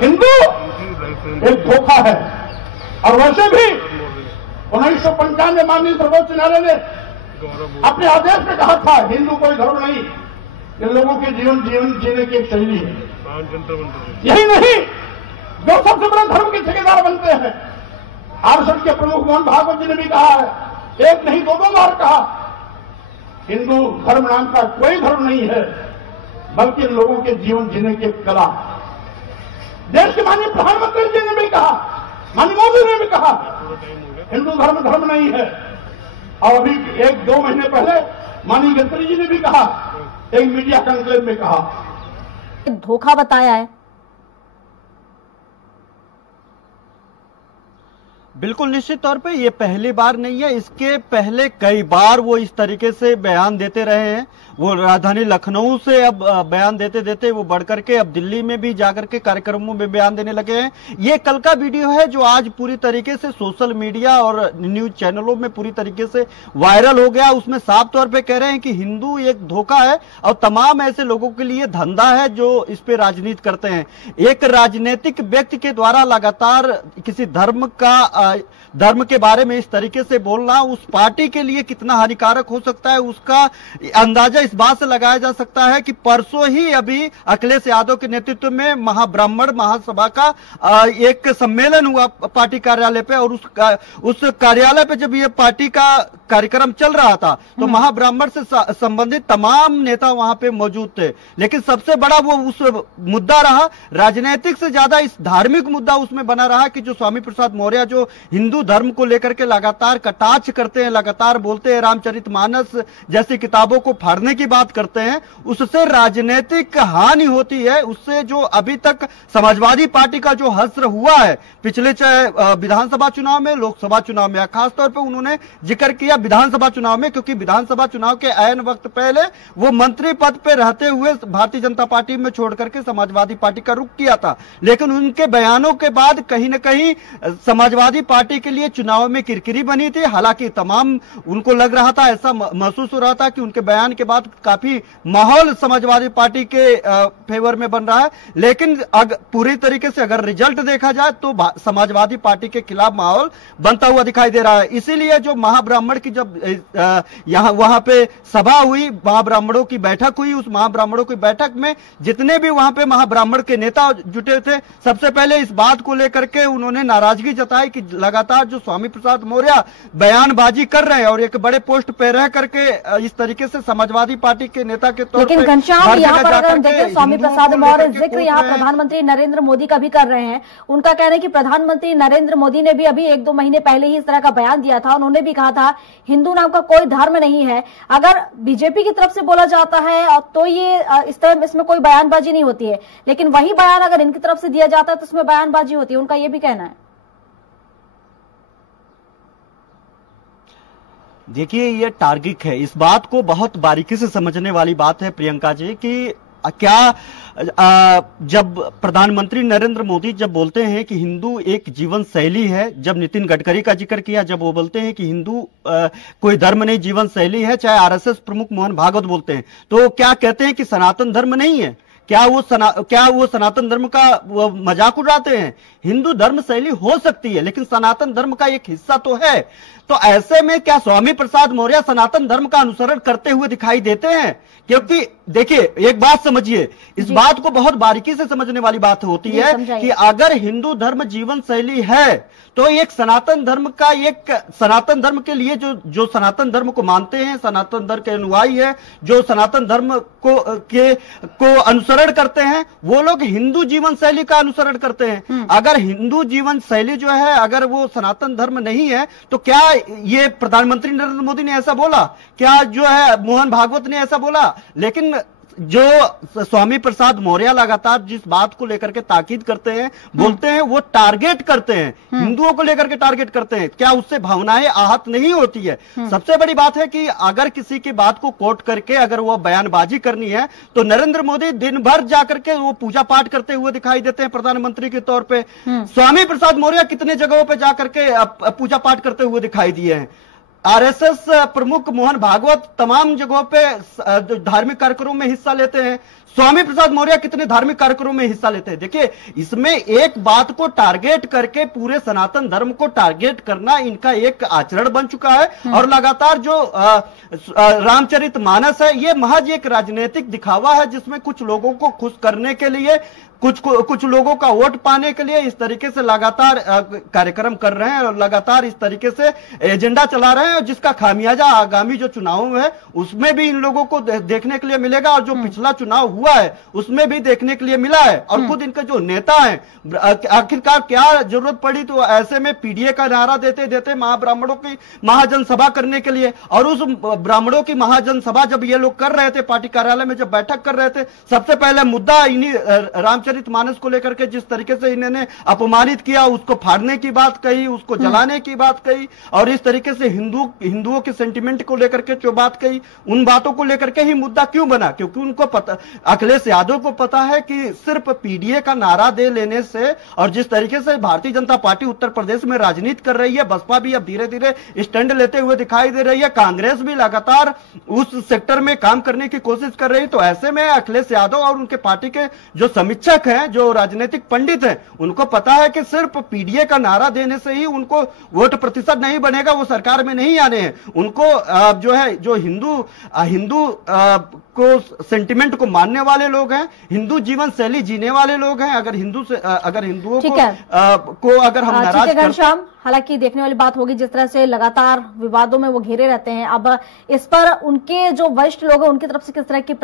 हिंदू एक धोखा है। और वैसे भी 1995 माननीय सर्वोच्च न्यायालय ने अपने आदेश में कहा था हिंदू कोई धर्म नहीं, इन लोगों के जीवन जीने की एक शैली है। यही नहीं, जो सबसे बड़ा धर्म के ठेकेदार बनते हैं, आरएसएस के प्रमुख मोहन भागवत जी ने भी कहा है, एक नहीं दो बार कहा, हिंदू धर्म नाम का कोई धर्म नहीं है, बल्कि इन लोगों के जीवन जीने की कला। देश के माननीय प्रधानमंत्री जी ने भी कहा, माननीय मोदी ने भी कहा, हिंदू धर्म नहीं है। और अभी 1-2 महीने पहले माननीय गडकरी जी ने भी कहा, एक मीडिया कॉन्क्लेव में कहा। धोखा बताया है। बिल्कुल निश्चित तौर पे ये पहली बार नहीं है, इसके पहले कई बार वो इस तरीके से बयान देते रहे हैं। वो राजधानी लखनऊ से अब बयान देते देते वो बढ़ करके अब दिल्ली में भी जाकर के कार्यक्रमों में बयान देने लगे हैं। ये कल का वीडियो है जो आज पूरी तरीके से सोशल मीडिया और न्यूज चैनलों में पूरी तरीके से वायरल हो गया। उसमें साफ तौर पे कह रहे हैं कि हिंदू एक धोखा है और तमाम ऐसे लोगों के लिए धंधा है जो इस पे राजनीति करते हैं। एक राजनीतिक व्यक्ति के द्वारा लगातार किसी धर्म के बारे में इस तरीके से बोलना उस पार्टी के लिए कितना हानिकारक हो सकता है, उसका अंदाजा इस बात से लगाया जा सकता है कि परसों ही अभी अखिलेश यादव के नेतृत्व में महाब्राह्मण महासभा का एक सम्मेलन हुआ पार्टी कार्यालय पे, और उस कार्यालय पे जब ये पार्टी का कार्यक्रम चल रहा था तो महाब्राह्मण से संबंधित तमाम नेता वहां पे मौजूद थे। लेकिन सबसे बड़ा वो उस मुद्दा रहा, राजनीतिक से ज्यादा इस धार्मिक मुद्दा उसमें बना रहा कि जो स्वामी प्रसाद मौर्य जो हिंदू धर्म को लेकर के लगातार कटाक्ष करते हैं, लगातार बोलते हैं, रामचरितमानस जैसी किताबों को फाड़ने की बात करते हैं, उससे राजनीतिक हानि होती है। उससे जो अभी तक समाजवादी पार्टी का जो हश्र हुआ है पिछले चाहे विधानसभा चुनाव में, लोकसभा चुनाव में, खासतौर पर उन्होंने जिक्र किया विधानसभा चुनाव में, क्योंकि विधानसभा चुनाव के ऐन वक्त पहले वो मंत्री पद पे रहते हुए भारतीय जनता पार्टी में छोड़ करके समाजवादी पार्टी का रुख किया था। लेकिन उनके बयानों के बाद कहीं ना कहीं समाजवादी पार्टी के लिए चुनाव में किरकिरी बनी थी। हालांकि तमाम उनको लग रहा था, ऐसा महसूस हो रहा था कि उनके बयान के बाद काफी माहौल समाजवादी पार्टी के फेवर में बन रहा है। लेकिन पूरी तरीके से अगर रिजल्ट देखा जाए तो समाजवादी पार्टी के खिलाफ माहौल बनता हुआ दिखाई दे रहा है। इसीलिए जो महाब्राह्मण की जब यहां वहां पे सभा हुई, महाब्राह्मणों की बैठक हुई, उस महाब्राह्मणों की बैठक में जितने भी वहां पे महाब्राह्मण के नेता जुटे थे, सबसे पहले इस बात को लेकर के उन्होंने नाराजगी जताई कि लगातार जो स्वामी प्रसाद मौर्य बयानबाजी कर रहे हैं और एक बड़े पोस्ट पे रह करके इस तरीके से समाजवादी पार्टी के नेता के तौर पर। लेकिन घनश्याम, यहाँ पर अगर हम देखें स्वामी प्रसाद मौर्य जिक्र यहाँ प्रधानमंत्री नरेंद्र मोदी का भी कर रहे हैं। उनका कहना है कि प्रधानमंत्री नरेंद्र मोदी ने भी अभी 1-2 महीने पहले ही इस तरह का बयान दिया था। उन्होंने भी कहा था हिंदू नाम का कोई धर्म नहीं है। अगर बीजेपी की तरफ से बोला जाता है तो ये इसमें कोई बयानबाजी नहीं होती है, लेकिन वही बयान अगर इनकी तरफ से दिया जाता है तो उसमें बयानबाजी होती है। उनका ये भी कहना है। देखिए, ये टारगेट है, इस बात को बहुत बारीकी से समझने वाली बात है प्रियंका जी कि क्या जब प्रधानमंत्री नरेंद्र मोदी जब बोलते हैं कि हिंदू एक जीवन शैली है, जब नितिन गडकरी का जिक्र किया, जब वो बोलते हैं कि हिंदू कोई धर्म नहीं जीवन शैली है, चाहे आरएसएस प्रमुख मोहन भागवत बोलते हैं, तो क्या कहते हैं कि सनातन धर्म नहीं है? क्या वो सनातन धर्म का मजाक उड़ाते हैं? हिंदू धर्म शैली हो सकती है लेकिन सनातन धर्म का एक हिस्सा तो है। तो ऐसे में क्या स्वामी प्रसाद मौर्य सनातन धर्म का अनुसरण करते हुए दिखाई देते हैं? क्योंकि देखिए, एक बात समझिए, इस बात को बहुत बारीकी से समझने वाली बात होती है कि अगर हिंदू धर्म जीवन शैली है तो एक सनातन धर्म के लिए जो सनातन धर्म को मानते हैं, सनातन धर्म के अनुयायी है, जो सनातन धर्म को अनुसरण करते हैं, वो लोग हिंदू जीवन शैली का अनुसरण करते हैं। अगर हिंदू जीवन शैली जो है अगर वो सनातन धर्म नहीं है तो क्या ये प्रधानमंत्री नरेंद्र मोदी ने ऐसा बोला? क्या जो है मोहन भागवत ने ऐसा बोला? लेकिन जो स्वामी प्रसाद मौर्य लगातार जिस बात को लेकर के ताकीद करते हैं, बोलते हैं, वो टारगेट करते हैं, हिंदुओं को लेकर के टारगेट करते हैं। क्या उससे भावनाएं आहत नहीं होती है? सबसे बड़ी बात है कि अगर किसी की बात को कोट करके अगर वो बयानबाजी करनी है तो नरेंद्र मोदी दिन भर जाकर के वो पूजा पाठ करते हुए दिखाई देते हैं प्रधानमंत्री के तौर पे। स्वामी प्रसाद मौर्य कितने जगहों पे जाकर के पूजा पाठ करते हुए दिखाई दिए हैं। आरएसएस प्रमुख मोहन भागवत तमाम जगहों पे धार्मिक कार्यक्रमों में हिस्सा लेते हैं। स्वामी प्रसाद मौर्य कितने धार्मिक कार्यक्रमों में हिस्सा लेते हैं। देखिए, इसमें एक बात को टारगेट करके पूरे सनातन धर्म को टारगेट करना इनका एक आचरण बन चुका है। और लगातार जो रामचरितमानस है, ये महज एक राजनीतिक दिखावा है, जिसमें कुछ लोगों को खुश करने के लिए, कुछ लोगों का वोट पाने के लिए इस तरीके से लगातार कार्यक्रम कर रहे हैं और लगातार इस तरीके से एजेंडा चला रहे हैं, और जिसका खामियाजा आगामी जो चुनाव है उसमें भी इन लोगों को देखने के लिए मिलेगा, और जो पिछला चुनाव हुआ है उसमें भी देखने के लिए मिला है। और खुद इनके जो नेता हैं, आखिरकार क्या जरूरत पड़ी तो ऐसे में पीडीए का नारा देते देते महाब्राह्मणों की महाजनसभा करने के लिए, और उस ब्राह्मणों की महाजनसभा जब ये लोग कर रहे थे, पार्टी कार्यालय में जब बैठक कर रहे थे, सबसे पहले मुद्दा इन्हीं रामचरितमानस को लेकर के जिस तरीके से इन्होंने अपमानित किया, उसको फाड़ने की बात कही, उसको जलाने की बात कही, और इस तरीके से हिंदुओं के सेंटिमेंट को लेकर के जो बात कही, उन बातों को लेकर के ही मुद्दा क्यों बना? क्योंकि उनको पता, अखिलेश यादव को पता है कि सिर्फ पीडीए का नारा दे लेने से, और जिस तरीके से भारतीय जनता पार्टी उत्तर प्रदेश में राजनीति कर रही है, बसपा भी अब धीरे धीरे स्टैंड लेते हुए दिखाई दे रही है, कांग्रेस भी लगातार उस सेक्टर में काम करने की कोशिश कर रही है। तो ऐसे में अखिलेश यादव और उनके पार्टी के जो समीक्षक हैं, जो राजनीतिक पंडित हैं, उनको पता है कि सिर्फ पीडीए का नारा देने से ही उनको वोट प्रतिशत नहीं बनेगा, वो सरकार में नहीं आने हैं। उनको जो है, जो हिंदू को सेंटिमेंट को मानने वाले लोग हैं, हिंदू जीवन शैली जीने वाले लोग हैं, अगर हिंदुओं को अगर हम नाराज घनश्याम, हालांकि देखने वाली बात होगी जिस तरह से लगातार विवादों में वो घिरे रहते हैं, अब इस पर उनके जो वरिष्ठ लोग हैं उनकी तरफ से किस तरह की